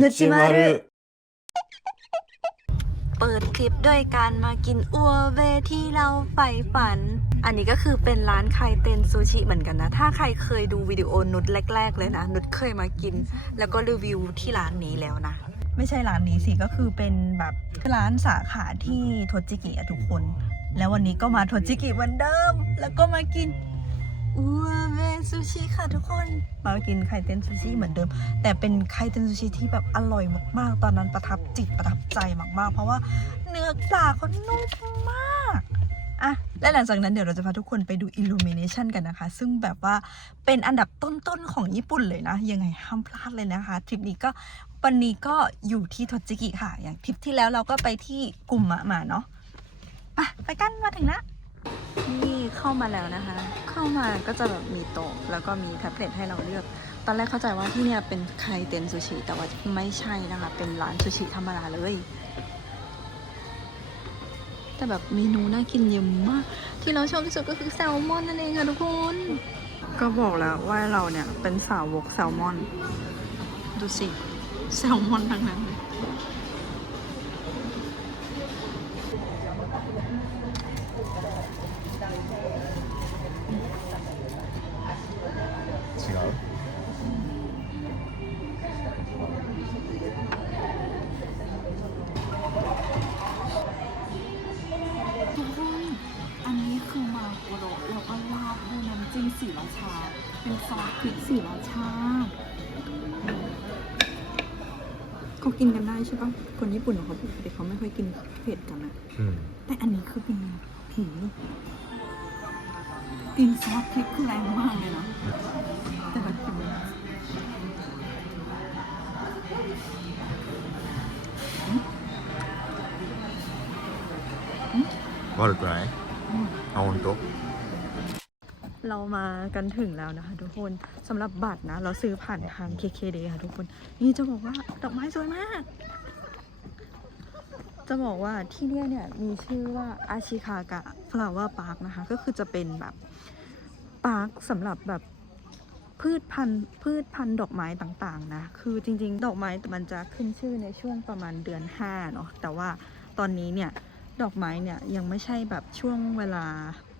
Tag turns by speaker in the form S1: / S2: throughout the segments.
S1: ぬちまる
S2: เปิดคลิปด้วยการมากินอัวเวที่เราใฝ่ฝัน อันนี้ก็คือเป็นร้านไคเต็นซูชิเหมือนกันนะ ถ้าใครเคยดูวิดีโอนุชแรก ๆ เลยนะ นุชเคยมากิน แล้วก็รีวิวที่ร้านนี้แล้วนะ ไม่ใช่ร้านนี้สิ ก็คือเป็นแบบร้านสาขาที่โทจิกิอะทุกคน แล้ววันนี้ก็มาโทจิกิเหมือนเดิม แล้วก็มากิน อัวเวซูชิค่ะทุกคน มากินไคเต็นซูชิเหมือนเดิม แต่เป็นไคเต็นซูชิที่แบบอร่อยมากๆ ตอนนั้นประทับจิตประทับใจมากๆ เพราะว่าเนื้อปลาเขานุ่มมากอะและหลังจากนั้นเดี๋ยวเราจะพาทุกคนไปดู Illumination กันนะคะ ซึ่งแบบว่าเป็นอันดับต้นๆ ของญี่ปุ่นเลยนะ ยังไงห้ามพลาดเลยนะคะ ทริปนี้ก็วันนี้ก็อยู่ที่โทจิกิค่ะ อย่างทริปที่แล้วเราก็ไปที่กุมมะมาเนาะไปไปกันมาถึงแล้ว นี่เข้ามาแล้วนะคะ เข้ามาก็จะแบบมีโต๊ะแล้วก็มีแท็บเล็ตให้เราเลือก ตอนแรกเข้าใจว่าที่เนี่ยเป็นไคเต็นซูชิ แต่ว่าไม่ใช่นะคะ เป็นร้านซูชิธรรมดาเลย แต่แบบเมนูน่ากินเยอะมาก ที่เราชอบที่สุดก็คือแซลมอนนั่นเองค่ะทุกคน ก็บอกแล้วว่าเราเนี่ยเป็นสาวกแซลมอน ดูสิ แซลมอนทั้งนั้น ใช่ปะคนญี่ปุ่นเขาปกติเขาไม่ค่อยกินเผ็ดกันนะ
S1: うん
S2: แต่อันนี้คือเป็นหืมกลินซอสพริกคือแรงมากเลยนะ แต่แบบกิน
S1: 悪くないあ本当
S2: เรามากันถึงแล้วนะคะทุกคนสำหรับบัตรนะ เราซื้อผ่านทาง KKD ค่ะทุกคน นี่จะบอกว่าดอกไม้สวยมาก จะบอกว่าที่เนี่ยเนี่ยมีชื่อว่าอาชิคากะ flower park นะคะ ก็คือจะเป็นแบบปาร์คสำหรับแบบพืชพันธุ์พืชพันธุ์ดอกไม้ต่างๆ นะ คือจริง ๆ ดอกไม้มันจะขึ้นชื่อในช่วงประมาณเดือน5เนาะแต่ว่าตอนนี้เนี่ยดอกไม้เนี่ยยังไม่ใช่แบบช่วงเวลา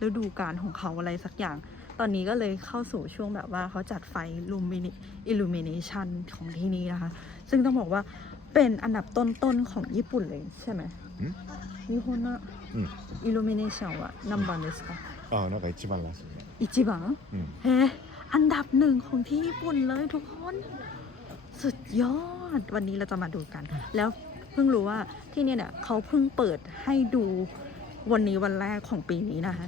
S2: ฤดูกาลของเขาอะไรสักอย่าง ตอนนี้ก็เลยเข้าสู่ช่วงแบบว่าเขาจัดไฟลูมินอิลูมิเนชันของที่นี่นะคะ ซึ่งต้องบอกว่า เป็นอันดับต้นๆของญี่ปุ่นเลยใช่ไหม
S1: ん
S2: ญี่ปุ่นอะ
S1: うん
S2: อิลูมิเนชันอะนัมบันเดสกะ
S1: あなんか一番らしいね
S2: อิจิบัง
S1: うん
S2: เฮ้อันดับหนึ่งของที่ญี่ปุ่นเลยทุกคน สุดยอด วันนี้เราจะมาดูกัน แล้วเพิ่งรู้ว่าที่เนี่ยเนี่ยเขาเพิ่งเปิดให้ดูวันนี้วันแรกของปีนี้นะคะ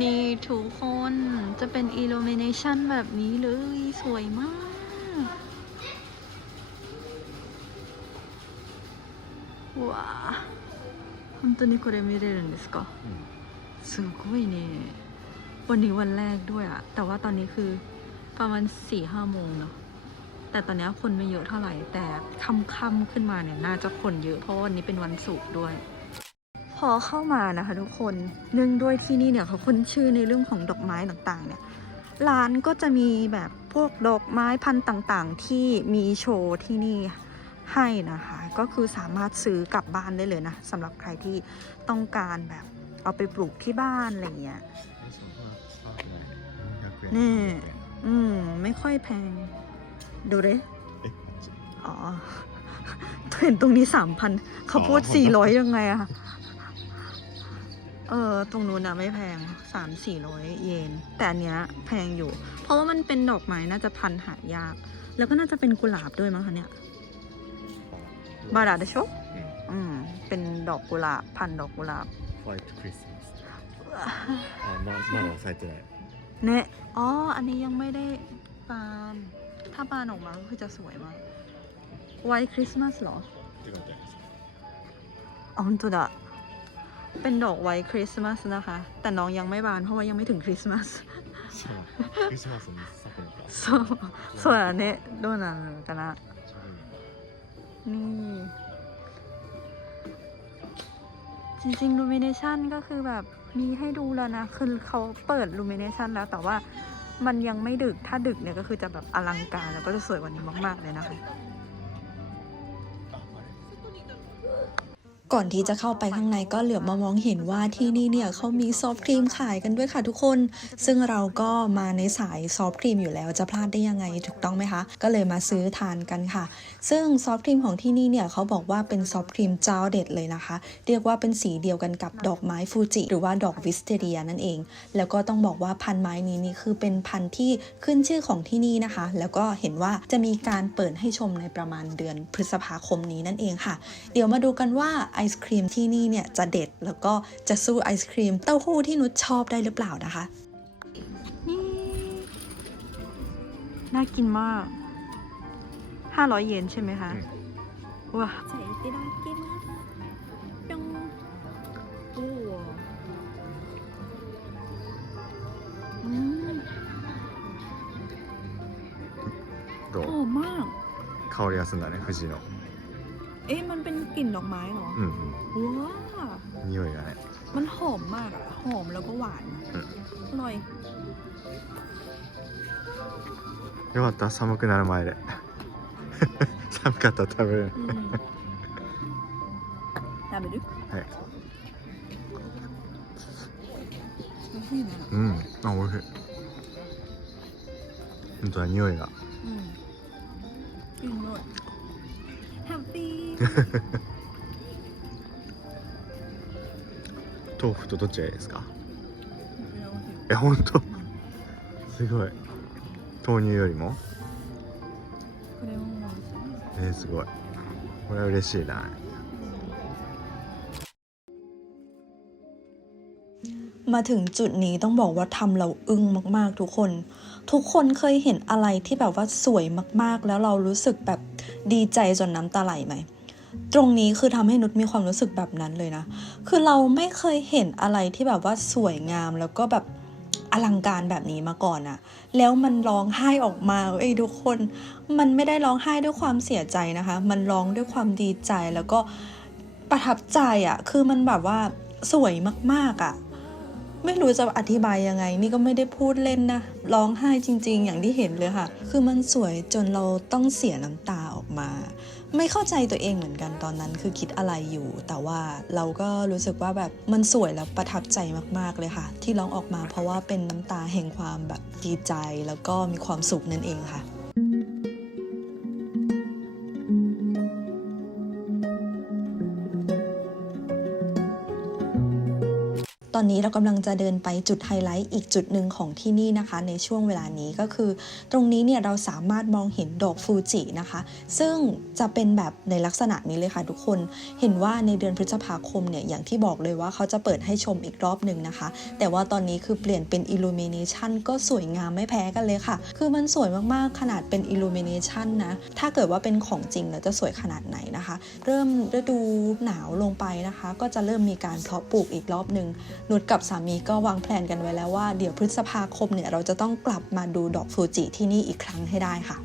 S2: นี่ทุกคนจะเป็น illumination แบบนี้เลย สวยมาก ว้า本当にこれ見れるんですかすごいねวันนี้วันแรกด้วยอะแต่ว่าตอนนี้คือประมาณสี่ห้าโมงเนาะแต่ตอนนี้คนไม่เยอะเท่าไหร่ แต่ค่ำๆขึ้นมาเนี่ยน่าจะคนเยอะเพราะว่าวันนี้เป็นวันศุกร์ด้วย พอเข้ามานะคะทุกคนเนื่องด้วยที่นี่เนี่ยเขาคุ้นชื่อในเรื่องของดอกไม้ต่างๆ เนี่ย ร้านก็จะมีแบบพวกดอกไม้พันธุ์ต่างๆ ที่มีโชว์ที่นี่ ให้นะคะ ก็คือสามารถซื้อกลับบ้านได้เลยนะสำหรับใครที่ต้องการแบบเอาไปปลูกที่บ้านอะไรเงี้ยนี่อืม ไม่ค่อยแพง ดูเล
S1: ย
S2: อ๋อเห็นตรงนี้สามพันเขาพูดสี่ร้อยยังไงอะเออตรงนู้นนะไม่แพงสามสี่ร้อยเยน แต่เนี้ยแพงอยู่ เพราะว่ามันเป็นดอกไม้น่าจะพันหายาก แล้วก็น่าจะเป็นกุหลาบด้วยมั้งคะเนี่ย บาดาเดโช
S1: うん
S2: อืม เป็นดอกกุหลาบ พันธุ์ดอกกุหลาบ
S1: ホワイトクリスマスあままだ咲いてない
S2: เนะอ๋อ อันนี้ยังไม่ได้บาน ถ้าบานออกมาก็คือจะสวยมาก ไวท์คริสต์มาสเหรอ
S1: って書いてあります
S2: อ๋อตัวดะเป็นดอกไวท์คริสต์มาสนะคะ แต่น้องยังไม่บานเพราะว่ายังไม่ถึงคริสต์มาส
S1: そうクリスマスに咲くのか
S2: そうそうだねどうなのかな นี่ จริงๆลูมิเนชันก็คือแบบมีให้ดูแล้วนะ คือเขาเปิดลูมิเนชันแล้ว แต่ว่ามันยังไม่ดึก ถ้าดึกเนี่ยก็คือจะแบบอลังการแล้วก็จะสวยกว่านี้มาก ๆ เลยนะคะ ก่อนที่จะเข้าไปข้างในก็เหลือบมามองเห็นว่าที่นี่เนี่ยเขามีซอฟต์ครีมขายกันด้วยค่ะทุกคน ซึ่งเราก็มาในสายซอฟต์ครีมอยู่แล้วจะพลาดได้ยังไงถูกต้องไหมคะ ก็เลยมาซื้อทานกันค่ะ ซึ่งซอฟต์ครีมของที่นี่เนี่ยเขาบอกว่าเป็นซอฟต์ครีมเจ้าเด็ดเลยนะคะ เรียกว่าเป็นสีเดียวกันกับดอกไม้ฟูจิหรือว่าดอกวิสเทเรียนั่นเอง แล้วก็ต้องบอกว่าพันไม้นี้นี่คือเป็นพันธุ์ที่ขึ้นชื่อของที่นี่นะคะ แล้วก็เห็นว่าจะมีการเปิดให้ชมในประมาณเดือนพฤษภาคมนี้นั่นเองค่ะ เดี๋ยวมาดูกันว่าไอศครีมที่นี่เนี่ยจะเด็ดแล้วก็จะสู้ไอศครีมเต้าหู้ที่นุชชอบได้หรือเปล่านะคะ นี่ น่ากินมาก 500 เยนใช่ไหมคะ ว้าใส่ติดากิมัสยองโอ้อืม
S1: ど
S2: ห
S1: う
S2: อมมาก
S1: 香りがするんだね富士の
S2: เอ๊ะ มันเป็น กลิ่นดอกไม้เหรอ
S1: うん
S2: ว้า
S1: うん匂いがね
S2: มันหอมมากอะหอมแล้วก็หวาน
S1: อืม
S2: อร่อย
S1: よかった寒くなる前で寒かったら食べれる
S2: อืมตามไปดู
S1: はい
S2: มันคืออะไรอะ
S1: うんあ美味しい本当だ匂いが
S2: อืมกินหมดแฮปปี้
S1: 豆腐とどっちがいいですかえ本当すごい豆乳よりも
S2: これも
S1: えー、すごいこれは嬉しいな
S2: มาถึงจุดนี้ต้องบอกว่าทำเราอึ้งมากๆทุกคน ทุกคนเคยเห็นอะไรที่แบบว่าสวยมากๆ แล้วเรารู้สึกแบบดีใจจนน้ำตาไหลไหม ตรงนี้คือทำให้นุชมีความรู้สึกแบบนั้นเลยนะ คือเราไม่เคยเห็นอะไรที่แบบว่าสวยงามแล้วก็แบบอลังการแบบนี้มาก่อนอะแล้วมันร้องไห้ออกมาเอ้ยทุกคน มันไม่ได้ร้องไห้ด้วยความเสียใจนะคะ มันร้องด้วยความดีใจแล้วก็ประทับใจอะคือมันแบบว่าสวยมากๆอะไม่รู้จะอธิบายยังไง นี่ก็ไม่ได้พูดเล่นนะ ร้องไห้จริง ๆ อย่างที่เห็นเลยค่ะ คือมันสวยจนเราต้องเสียน้ำตาออกมา ไม่เข้าใจตัวเองเหมือนกันตอนนั้นคือคิดอะไรอยู่ แต่ว่าเราก็รู้สึกว่าแบบมันสวยแล้วประทับใจมากๆเลยค่ะ ที่ร้องออกมาเพราะว่าเป็นน้ำตาแห่งความแบบดีใจแล้วก็มีความสุขนั่นเองค่ะ อนนี้เรากำลังจะเดินไปจุดไฮไลท์อีกจุดหนึ่งของที่นี่นะคะ ในช่วงเวลานี้ก็คือ ตรงนี้เนี่ยเราสามารถมองเห็นดอกฟูจินะคะ ซึ่งจะเป็นแบบในลักษณะนี้เลยค่ะทุกคนเห็นว่าในเดือนพฤษภาคมเนี่ยอย่างที่บอกเลยว่าเขาจะเปิดให้ชมอีกรอบหนึ่งนะคะ แต่ว่าตอนนี้คือเปลี่ยนเป็น Illumination ก็สวยงามไม่แพ้กันเลยค่ะ คือมันสวยมากๆขนาดเป็น Illumination นะถ้าเกิดว่าเป็นของจริงแล้วจะสวยขนาดไหนนะคะ เริ่มฤดูหนาวลงไปนะคะ ก็จะเริ่มมีการเพาะปลูกอีกรอบหนึ่งนุชกับสามีก็วางแผนกันไว้แล้วว่าเดี๋ยวพฤษภาคมเนี่ยเราจะต้องกลับมาดูดอกฟูจิที่นี่อีกครั้งให้ได้ค่ะ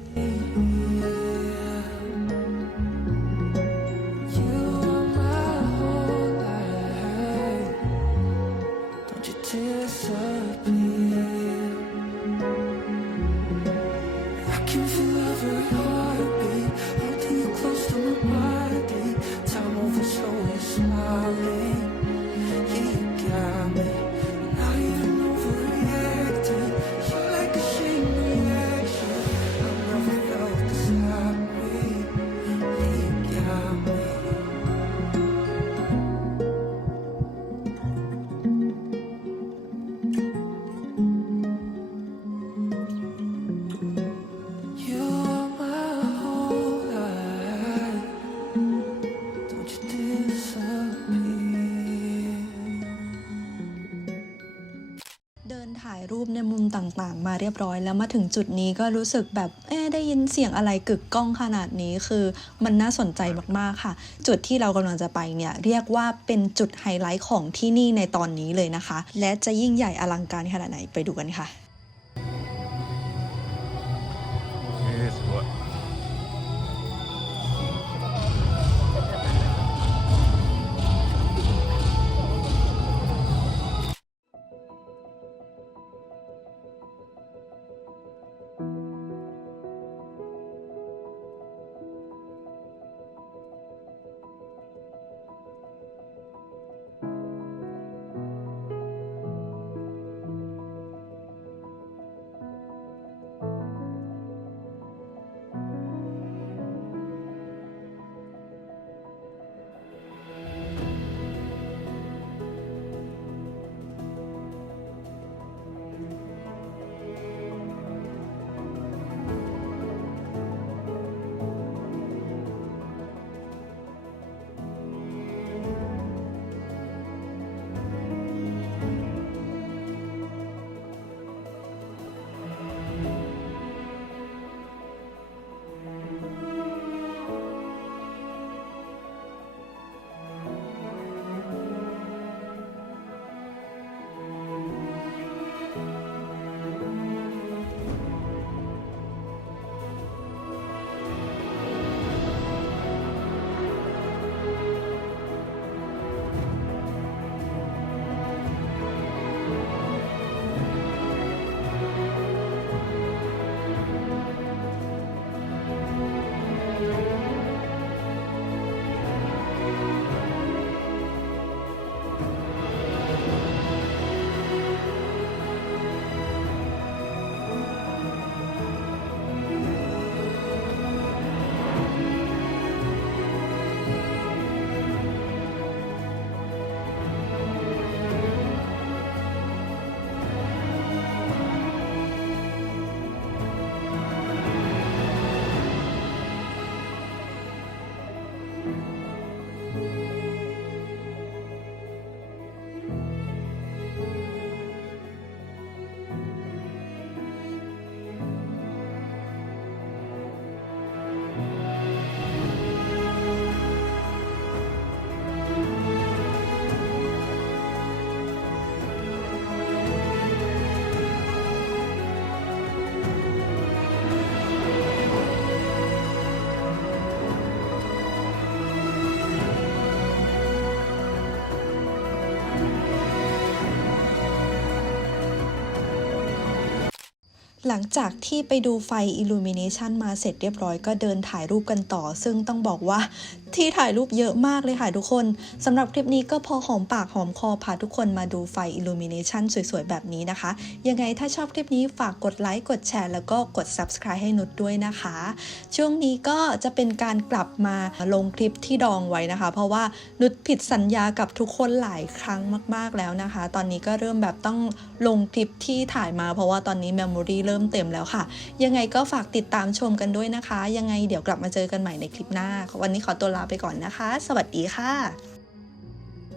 S3: You
S2: ต่างๆ มาเรียบร้อย แล้วมาถึงจุดนี้ก็รู้สึกแบบเอ๊ได้ยินเสียงอะไรกึกก้องขนาดนี้คือมันน่าสนใจมากๆค่ะ จุดที่เรากำลังจะไปเนี่ยเรียกว่าเป็นจุดไฮไลท์ของที่นี่ในตอนนี้เลยนะคะ และจะยิ่งใหญ่อลังการขนาดไหนไปดูกันค่ะ
S1: えー、す
S2: หลังจากที่ไปดูไฟอิลูมิเนชันมาเสร็จเรียบร้อยก็เดินถ่ายรูปกันต่อ ซึ่งต้องบอกว่า ที่ถ่ายรูปเยอะมากเลยค่ะทุกคนสำหรับคลิปนี้ก็พอหอมปากหอมคอพาทุกคนมาดูไฟ Illumination สวยๆ แบบนี้นะคะ ยังไงถ้าชอบคลิปนี้ฝากกดไลค์กดแชร์แล้วก็กด Subscribe ให้นุชด้วยนะคะ ช่วงนี้ก็จะเป็นการกลับมาลงคลิปที่ดองไว้นะคะ เพราะว่านุชผิดสัญญากับทุกคนหลายครั้งมาก ๆแล้วนะคะ ตอนนี้ก็เริ่มแบบต้องลงคลิปที่ถ่ายมาเพราะว่าตอนนี้ Memory เริ่มเต็มแล้วค่ะ ยังไงก็ฝากติดตามชมกันด้วยนะคะ ยังไงเดี๋ยวกลับมาเจอกันใหม่ในคลิปหน้า วันนี้ขอตัวลาไปก่อนนะคะ สวัสดีค่ะ